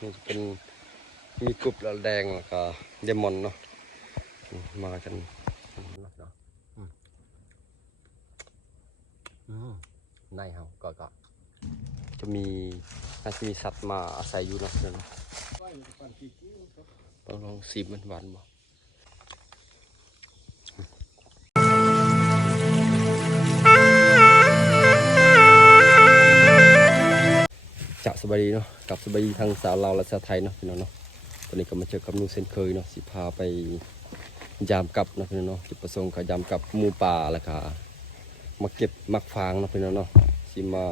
นี่จะเป็นมีกรุบแล้วแดงแล้วก็เดมอนเนาะมากันเนาะในเฮาก็จะมีน่าจะมีสัตว์มาอาศัยอยู่เนาะต้องลองสีมันหวานบ่จะสบายดีเนาะกับสบายดีทางสาวลาวและสาวไทยเนาะพี่น้องเนาะตอนนี้ก็มาเจอกับนูเซนเคยเนาะสิพาไปยามกับนะพี่น้องเนาะจุดประสงค์ก็ยามกับหมูป่าแล้วก็มาเก็บมักฟางเนาะพี่น้องเนาะสิมา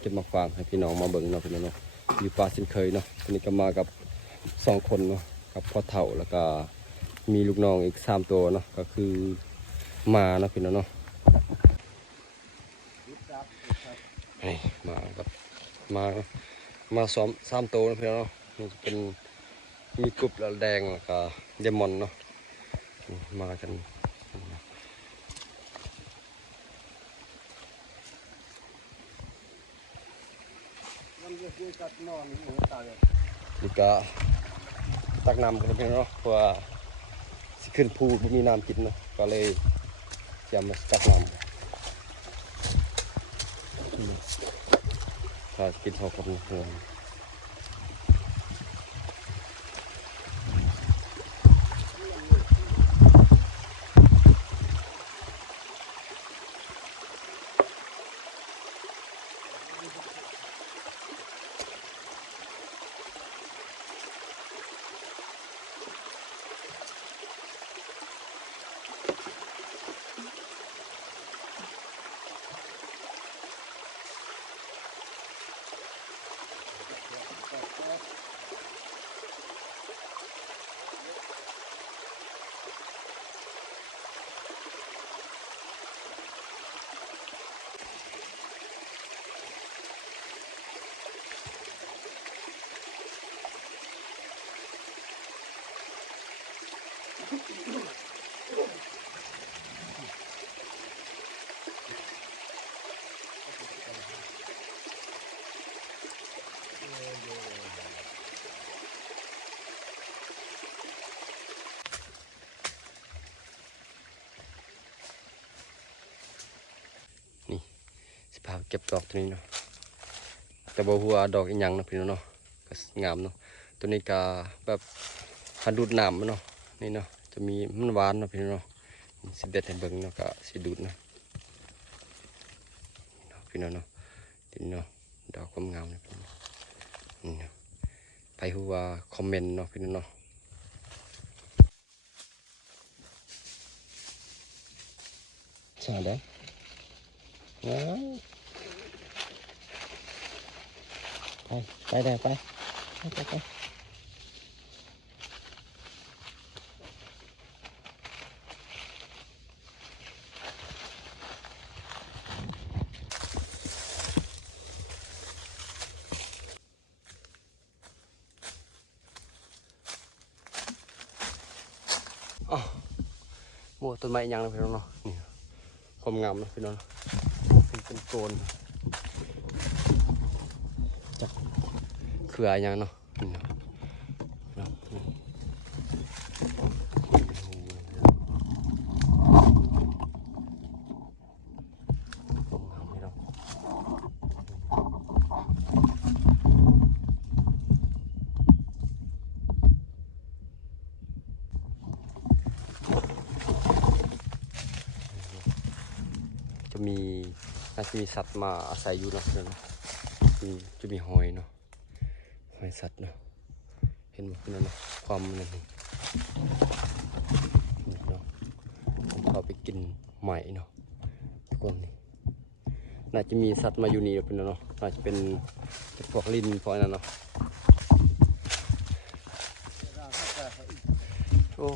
เก็บมักฟางให้พี่น้องมาเบิ่งเนาะพี่น้องเนาะอยู่ป่าเซนเคยเนาะตอนนี้ก็มากับ2 คนเนาะกับพ่อเฒ่าแล้วก็มีลูกน้องอีก3 ตัวเนาะก็คือมาเนาะพี่น้องเนาะนี่มากับมา3 ตัวนะพี่น้องเนาะนี่จะเป็นมีกรุบแล้วแดงแล้วก็เดมอนเนาะมากันนี่ก็ตักน้ำกันเพียงเนาะเพราะว่าสิขึ้นภูไม่มีน้ำกินเนาะก็เลยจะมาตักน้ำถ้ากินเท่ากับหัวนี่สภาพเก็บดอกตัวนี้เนาะแต่บ่ฮู้ว่าดอกอีหยังเนาะพี่น้องเนาะก็งามเนาะตัวนี้ก็แบบหันดูดน้ำเนาะนี่เนาะจะมีมันหวานเนาะพี่น้องเนาะสิเด็ดให้เบิ่งเนาะก็สิดูดนะพี่น้องเนาะติเนาะดอกความงามเนาะพี่น้องนี่เนาะไปฮู้ว่าคอมเมนต์เนาะพี่น้องเนาะใช่เด้อไปได้ไปอ๋อโม่ต้นไม้ยังนะพี่น้องเนาะนี่ความงามนะพี่น้องเป็นโกนจากเครือยังเนาะนี่เนาะจะมีน่าจะมีสัตว์มาอาศัยอยู่เนาะจะมีหอยเนาะหอยสัตว์เนาะเห็นไหมพี่น้องเนาะความนั่นนี่เนาะเขาไปกินไหมเนาะทุกคนนี่น่าจะมีสัตว์มาอยู่นี่พี่น้องเนาะน่าจะเป็นพวกลิ้นพวกนั้นเนาะโอ้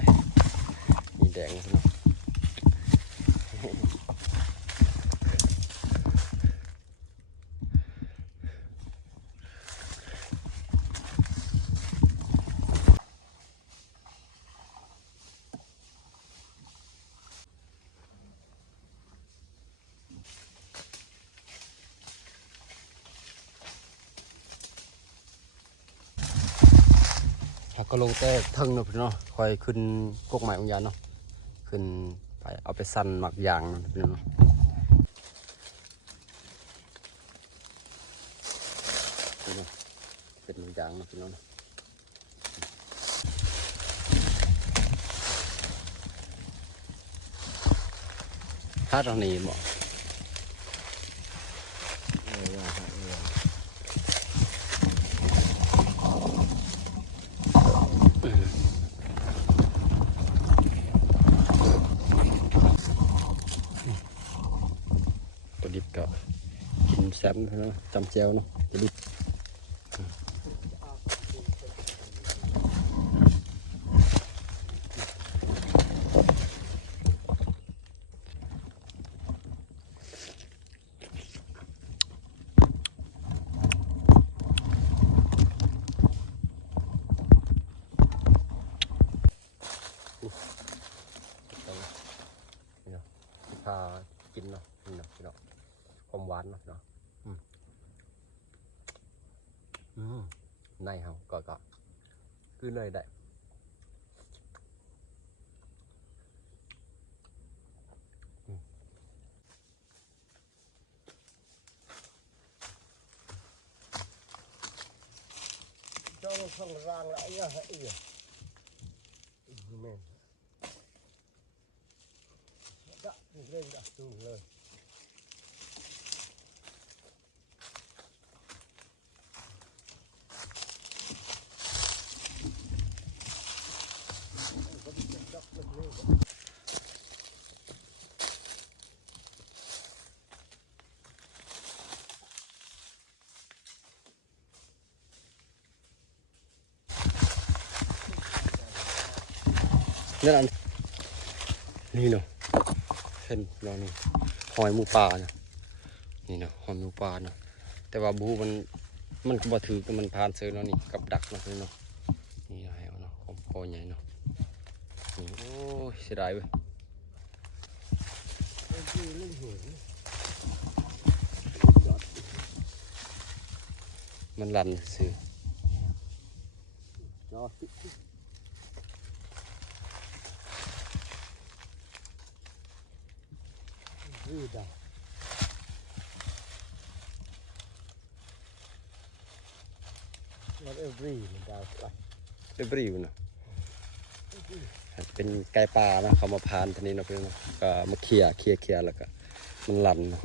ยมีแดงพี่น้อง ถ้าก็ลงแต่เทิงเนาะพี่น้องคอยขึ้นกกใหม่องยานเนาะขึ้นไปเอาไปสั่นหมักยางเนาะพี่น้องเป็นหมักยางเนาะพี่น้องถ้าตรงนี้บอกตัวดิบก็กินแซ่บเนาะจำเจียวเนาะตัวดิบพากินเนาะนี่เนาะพี่น้องความหวานเนาะพี่น้องในเฮาก็คือเลยได้เจ้าข้างล่างละเนี่ยไอ้เนี่ยแม่ดักเล่นดักตูเลยนี่แหละนี่เนาะเห็นเนาะนี่หอยหมูป่าเนาะนี่เนาะหอยหมูป่าเนาะแต่ว่าบูมันก็บ่ถือกับมันผ่านเซอร์เนาะนี่กับดักเนาะนี่เนาะนี่เนาะเนาะคอใหญ่เนาะนี่โอ้ยเสียดายเว้ยมันลั่นซื้อVida. What a breed down like. เรียบรีบเนาะเป็นไก่ป่านะเขามาพานทีนี้เนาะเพื่อนเนาะก็มาเคลียร์แล้วก็มันลั่นเนาะ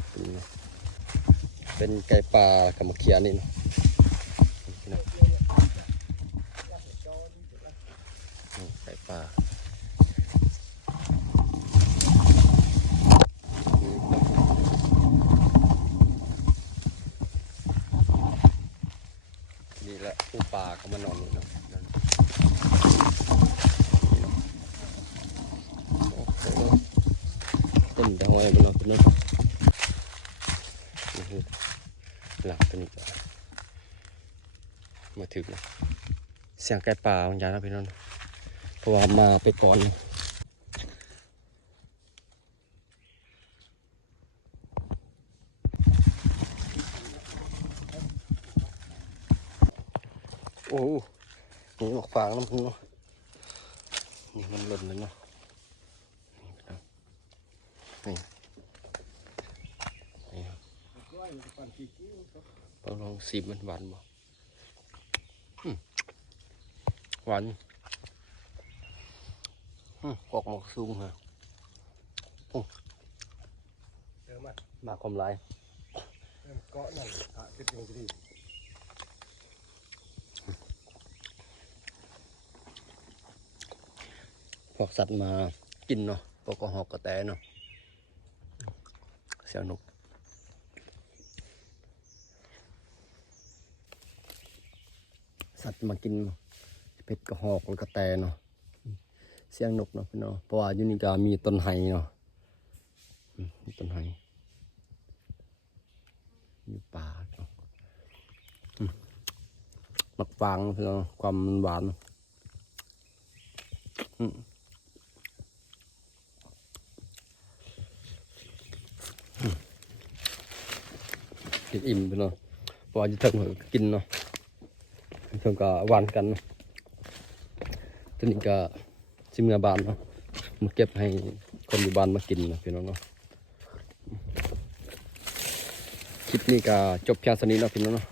เป็นไก่ป่ากับมาเคลียร์นี่เนาะไก่ป่านี่แหละผู้ป่าเขามานอนนี่เนาะเต็มแต่หอยมันเนาะพี่น้องหลับเป็นมาถึงนะเสียงไก่ป่าบางอย่างนะพี่น้องเพราะว่ามาไปก่อนโอ้นี่หมอกฟางน้ำพึ่งเนาะนี่มันหล่นเลยเนาะนี่เราลองสีมันหวานบ่หวานกอกหมอกสูงฮะมาความลาย Có này cái tiếng gì? พวกสัตว์มากินเนาะพวกกระหอกกระแตเนาะเสียงนกสัตว์มากินเป็ดกระหอกกระแตเนาะเสียงนกเนาะพี่น้องเพราะว่าอยู่นี่ก็มีต้นไห้เนาะมีต้นไห้มีป่าเนาะหมักฟางพี่น้องความหวานกินอิ่มไปเนาะพอจะถึงกินเนาะถึงก็หวานกันเนาะ ตอนนี้ก็สิเมื่อบ้านเนาะมาเก็บให้คนอยู่บ้านมากินเนาะพี่น้องเนาะคลิปนี้ก็จบแค่สนี้เนาะพี่น้องเนาะ